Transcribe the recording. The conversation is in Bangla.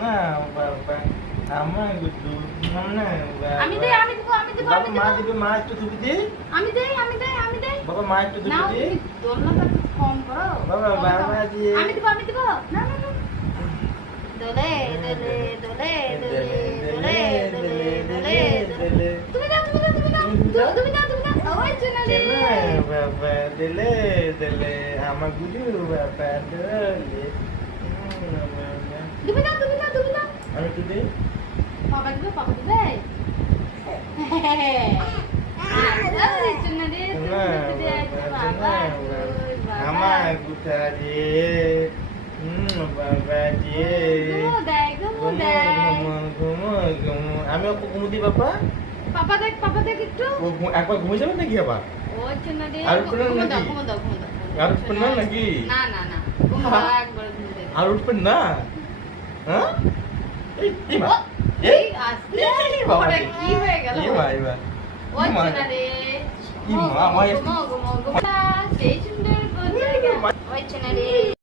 না বাবা আমার গুড্ডু না আমি দেই আমি দিব বাবা মা দিবে মা একটু তুমি দে আমি দেই বাবা মা একটু তুমি নাও দে তুমি দোলনাটা একটু কম করো বাবা বাবা দিয়ে আমি দিব না দোলে দোলে দোলে দোলে দোলে দোলে দোলে তুমি দাও ওই চলে রে বাবা দিলে দিলে আমার গুড্ডু বাবা দিলে তুমি দাও আমি একটু দিই পাপা দিবে ওই চলে রে তুমি বাবা আমার গুটা দিয়ে বাবা দিয়ে আমি ওকে ঘুমু দিই বাবা পাপা দেখ একটু একবার ঘুমে যাবেন নাকি আবার ওই চলে রে আর উঠবেন নাকি? ঘুমো দাও আর উঠবেন না নাকি না ঘুমো একবার ঘুমো দে আর উঠবেন না হ্যাঁ এই মা এই আস্তে ওটা কি হয়ে গেল এই মা ওই চলে রে কি মা আমার ঘুমো সেই সুন্দর ওই চলে রে